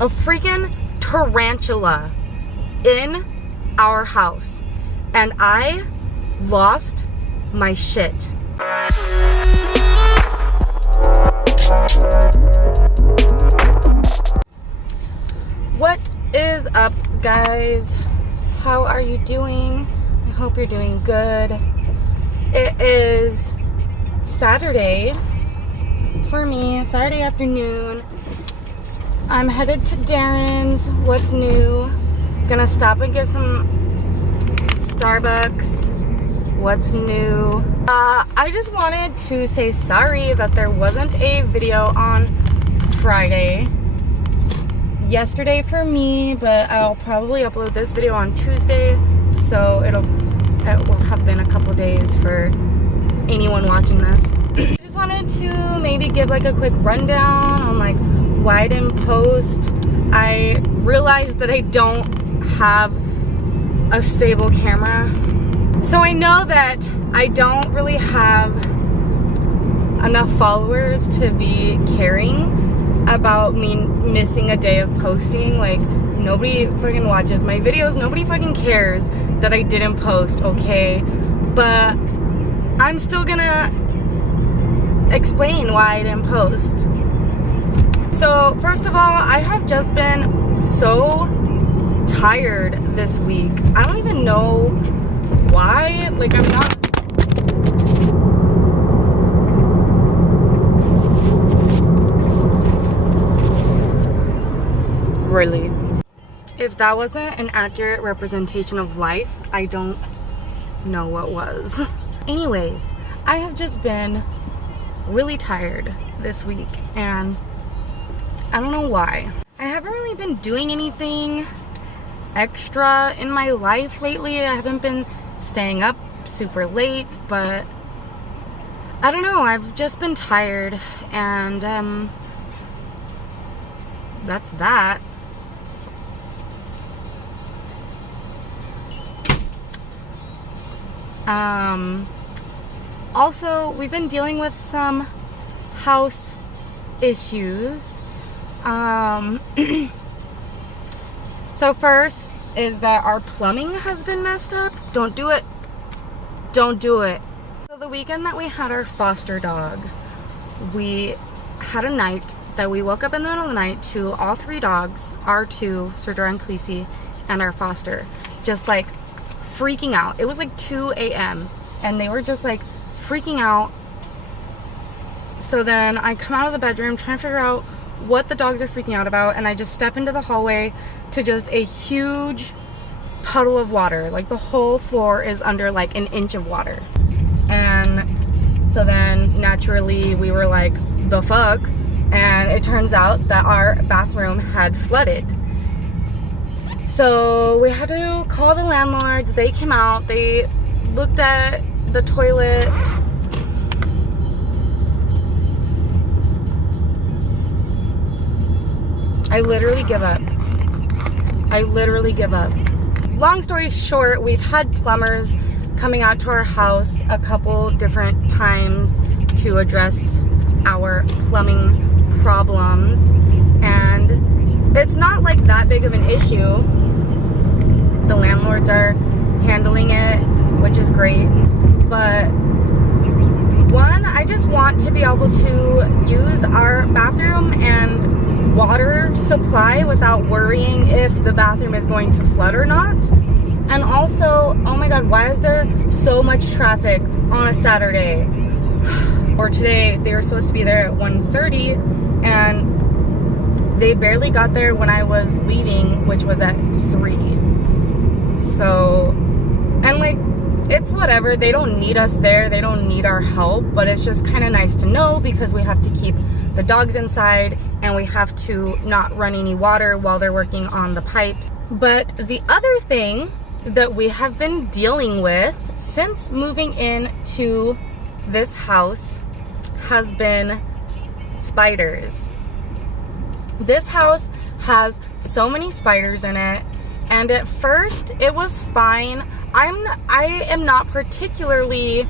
a freaking tarantula in our house, and I lost my shit. What is up, guys? How are you doing? I hope you're doing good. It is Saturday for me, Saturday afternoon. I'm headed to Darren's. What's new? Gonna stop and get some Starbucks. What's new? I just wanted to say sorry that there wasn't a video on Friday. Yesterday for me, but I'll probably upload this video on Tuesday, so it will have been a couple days for anyone watching this. I just wanted to maybe give like a quick rundown on like why I didn't post. I realized that I don't have a stable camera, so I know that I don't really have enough followers to be caring about me missing a day of posting. Like, nobody fucking watches my videos, nobody fucking cares that I didn't post, okay? But I'm still gonna explain why I didn't post. So first of all, I have just been so tired this week. I don't even know why. Like, I'm not really. If that wasn't an accurate representation of life, I don't know what was. Anyways, I have just been really tired this week, and I don't know why. I haven't really been doing anything extra in my life lately. I haven't been staying up super late, but I don't know, I've just been tired, and that's that. Also, we've been dealing with some house issues. So first is that our plumbing has been messed up. Don't do it. Don't do it. So the weekend that we had our foster dog, we had a night that we woke up in the middle of the night to all three dogs, our two, Sir Duran Khaleesi, and our foster, just like freaking out. It was like 2 a.m. and they were just like freaking out. So then I come out of the bedroom trying to figure out what the dogs are freaking out about, and I just step into the hallway to just a huge puddle of water. Like, the whole floor is under like an inch of water. And so then naturally we were like, the fuck? And it turns out that our bathroom had flooded. So we had to call the landlords. They came out, they looked at the toilet. I literally give up. I literally give up. Long story short, we've had plumbers coming out to our house a couple different times to address our plumbing problems, and it's not like that big of an issue. The landlords are handling it, which is great. But one, I just want to be able to use our bathroom and water supply without worrying if the bathroom is going to flood or not. And also, oh my god, why is there so much traffic on a Saturday? Or today, they were supposed to be there at 1:30, and they barely got there when I was leaving, which was at 3. So, and like, it's whatever. They don't need us there. They don't need our help, but it's just kind of nice to know, because we have to keep the dogs inside and we have to not run any water while they're working on the pipes. But the other thing that we have been dealing with since moving into this house has been spiders. This house has so many spiders in it, and at first it was fine. I am not particularly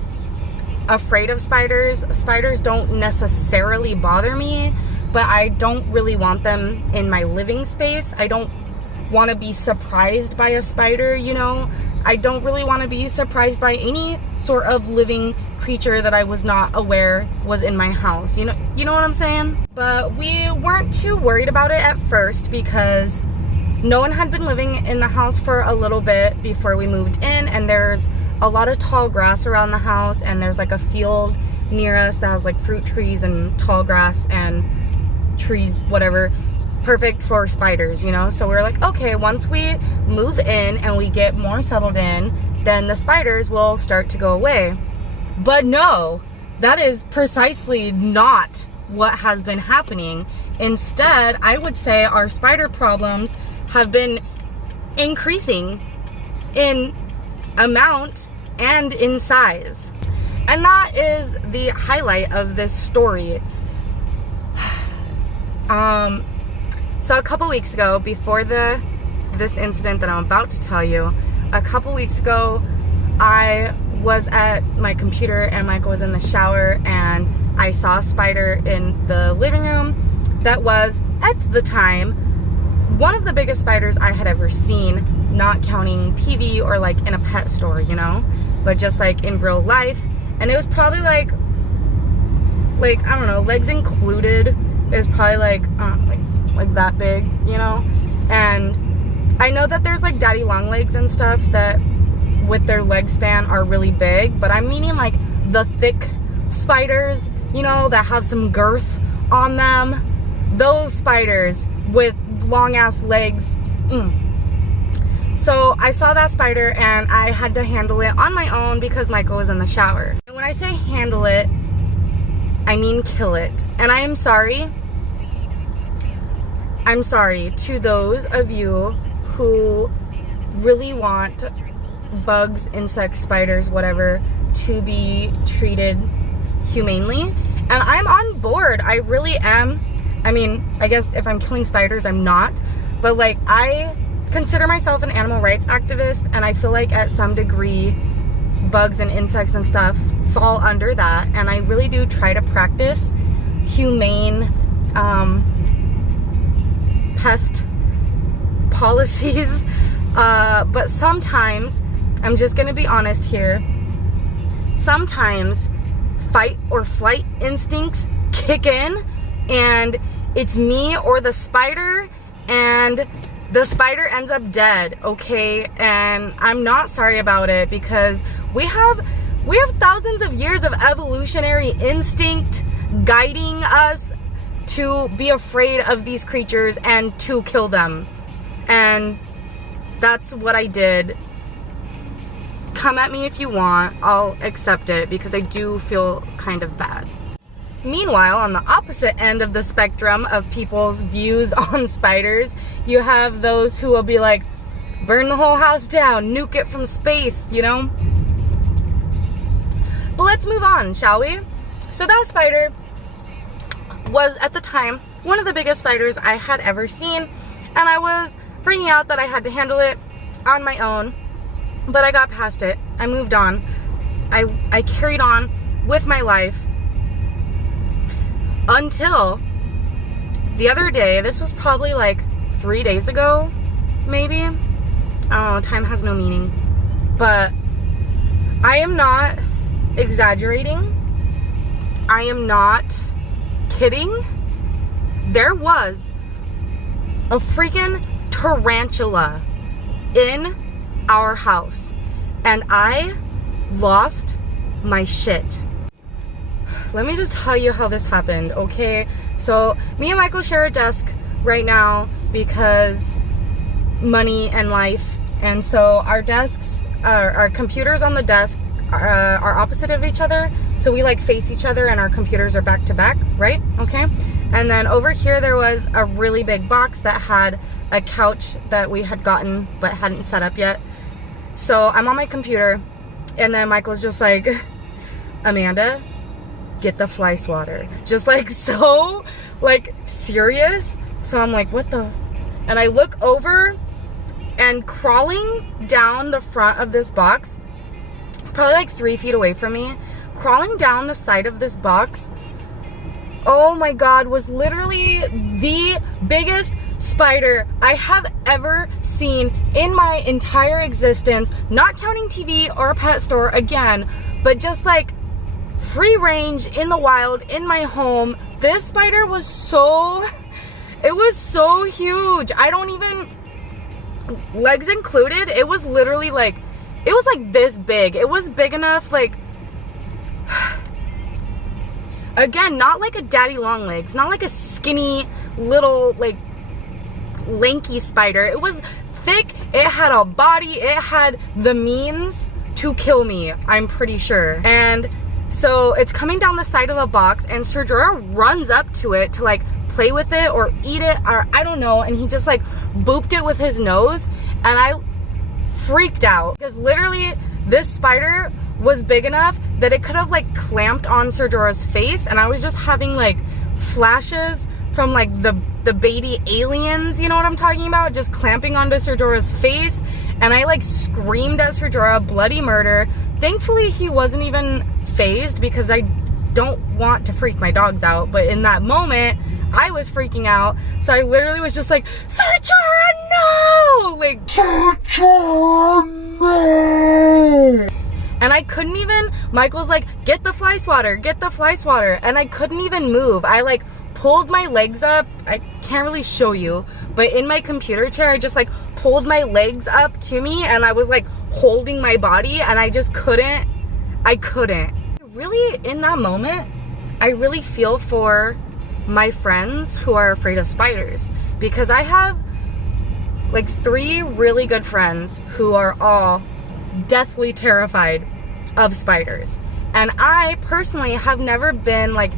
afraid of spiders. Spiders don't necessarily bother me, but I don't really want them in my living space. I don't want to be surprised by a spider, you know? I don't really want to be surprised by any sort of living creature that I was not aware was in my house. You know what I'm saying? But we weren't too worried about it at first because no one had been living in the house for a little bit before we moved in, and there's a lot of tall grass around the house, and there's like a field near us that has like fruit trees and tall grass and trees, whatever, perfect for spiders, you know? So we were like, okay, once we move in and we get more settled in, then the spiders will start to go away. But no, that is precisely not what has been happening. Instead, I would say our spider problems have been increasing in amount and in size. And that is the highlight of this story. So a couple weeks ago, before this incident that I'm about to tell you, a couple weeks ago, I was at my computer and Michael was in the shower, and I saw a spider in the living room that was, at the time, one of the biggest spiders I had ever seen, not counting TV or like in a pet store, you know, but just like in real life. And it was probably like I don't know, legs included, is probably like that big, you know. And I know that there's like daddy long legs and stuff that with their leg span are really big, but I'm meaning like the thick spiders, you know, that have some girth on them. Those spiders with long ass legs. So I saw that spider and I had to handle it on my own because Michael was in the shower. And when I say handle it, I mean kill it. And I am sorry. I'm sorry to those of you who really want bugs, insects, spiders, whatever, to be treated humanely. And I'm on board. I really am. I mean, I guess if I'm killing spiders, I'm not. But like, I consider myself an animal rights activist, and I feel like at some degree, bugs and insects and stuff fall under that. And I really do try to practice humane pest policies. But sometimes, I'm just gonna be honest here, sometimes fight or flight instincts kick in, and it's me or the spider, and the spider ends up dead, okay? And I'm not sorry about it, because we have thousands of years of evolutionary instinct guiding us to be afraid of these creatures and to kill them. And that's what I did. Come at me if you want, I'll accept it, because I do feel kind of bad. Meanwhile, on the opposite end of the spectrum of people's views on spiders, you have those who will be like, burn the whole house down, nuke it from space, you know? But let's move on, shall we? So that spider was, at the time, one of the biggest spiders I had ever seen, and I was freaking out that I had to handle it on my own, but I got past it. I moved on. I carried on with my life until the other day. This was probably like 3 days ago, maybe. I don't know, time has no meaning. But I am not exaggerating. I am not kidding. There was a freaking tarantula in our house, and I lost my shit. Let me just tell you how this happened, okay? So me and Michael share a desk right now because money and life, and so our desks, our computers on the desk are opposite of each other, so we like face each other and our computers are back to back, right? Okay. And then over here there was a really big box that had a couch that we had gotten but hadn't set up yet. So I'm on my computer, and then Michael's just like, Amanda, get the fly swatter. Just like so like serious. So I'm like, what the? And I look over, and crawling down the front of this box, it's probably like 3 feet away from me, crawling down the side of this box, oh my god, was literally the biggest spider I have ever seen in my entire existence, not counting TV or a pet store again, but just like free range in the wild in my home. This spider was so, it was so huge. I don't even, legs included, it was literally like, it was like this big. It was big enough, like, again, not like a daddy long legs, not like a skinny little like lanky spider. It was thick, it had a body, it had the means to kill me, I'm pretty sure. And so it's coming down the side of the box, and Sir Jorah runs up to it to like play with it or eat it, or I don't know, and he just like booped it with his nose, and I freaked out because literally this spider was big enough that it could have like clamped on Sir Jorah's face, and I was just having like flashes from like the baby aliens, you know what I'm talking about, just clamping onto Sir Jorah's face, and I like screamed at Sir Jorah bloody murder. Thankfully he wasn't even phased because I don't want to freak my dogs out, but in that moment I was freaking out, so I literally was just like, Sir Jorah, no! Like, Sir Jorah, no! And I couldn't even, Michael's like, get the fly swatter, get the fly swatter, and I couldn't even move. I like pulled my legs up, I can't really show you, but in my computer chair, I just like pulled my legs up to me, and I was like holding my body, and I just couldn't, I couldn't. Really, in that moment, I really feel for my friends who are afraid of spiders, because I have like 3 really good friends who are all deathly terrified of spiders, and I personally have never been like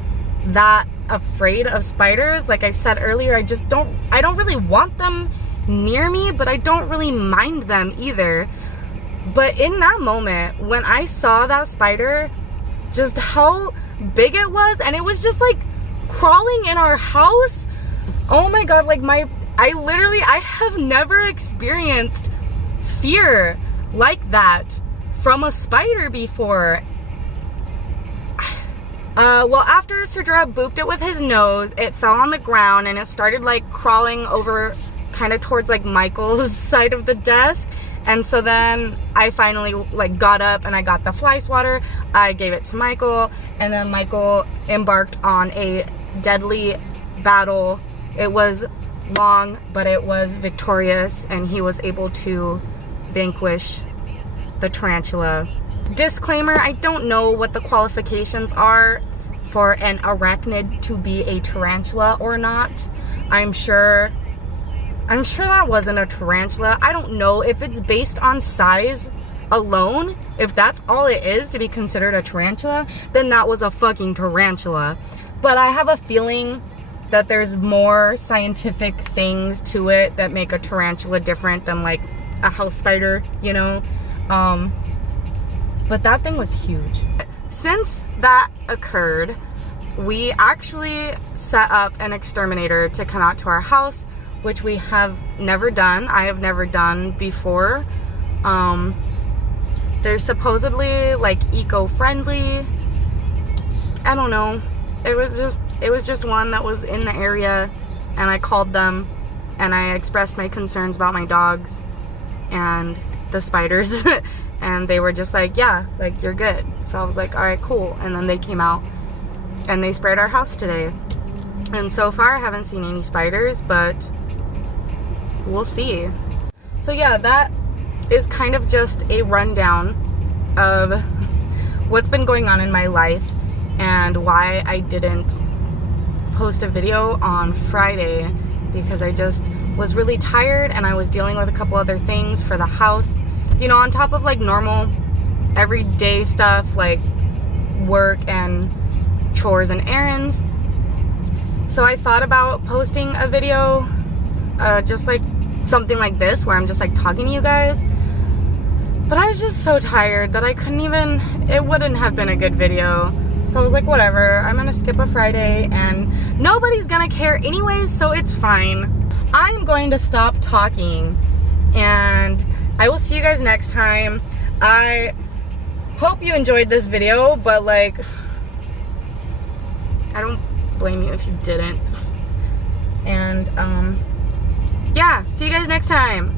that afraid of spiders. Like I said earlier, I don't really want them near me, but I don't really mind them either. But in that moment when I saw that spider, just how big it was, and it was just like crawling in our house, oh my god, like I have never experienced fear like that from a spider before. Well, after Sir Jorah booped it with his nose, it fell on the ground, and it started like crawling over kind of towards like Michael's side of the desk. And so then I finally like got up and I got the fly swatter, I gave it to Michael, and then Michael embarked on a deadly battle. It was long, but it was victorious, and he was able to vanquish the tarantula. Disclaimer, I don't know what the qualifications are for an arachnid to be a tarantula or not. I'm sure that wasn't a tarantula. I don't know if it's based on size alone. If that's all it is to be considered a tarantula, then that was a fucking tarantula. But I have a feeling that there's more scientific things to it that make a tarantula different than like a house spider, you know? But that thing was huge. Since that occurred, we actually set up an exterminator to come out to our house, which we have never done. I have never done before. They're supposedly like eco-friendly. I don't know. It was just one that was in the area, and I called them and I expressed my concerns about my dogs and the spiders and they were just like, yeah, like, you're good. So I was like, all right, cool. And then they came out and they sprayed our house today, and so far I haven't seen any spiders, but we'll see. So yeah, that is kind of just a rundown of what's been going on in my life and why I didn't post a video on Friday, because I just was really tired and I was dealing with a couple other things for the house, you know, on top of like normal everyday stuff like work and chores and errands. So I thought about posting a video, just like something like this where I'm just like talking to you guys, but I was just so tired that I couldn't even, it wouldn't have been a good video. So I was like, whatever, I'm gonna skip a Friday and nobody's gonna care anyways, so it's fine. I'm going to stop talking and I will see you guys next time. I hope you enjoyed this video, but like, blame you if you didn't. And yeah, see you guys next time.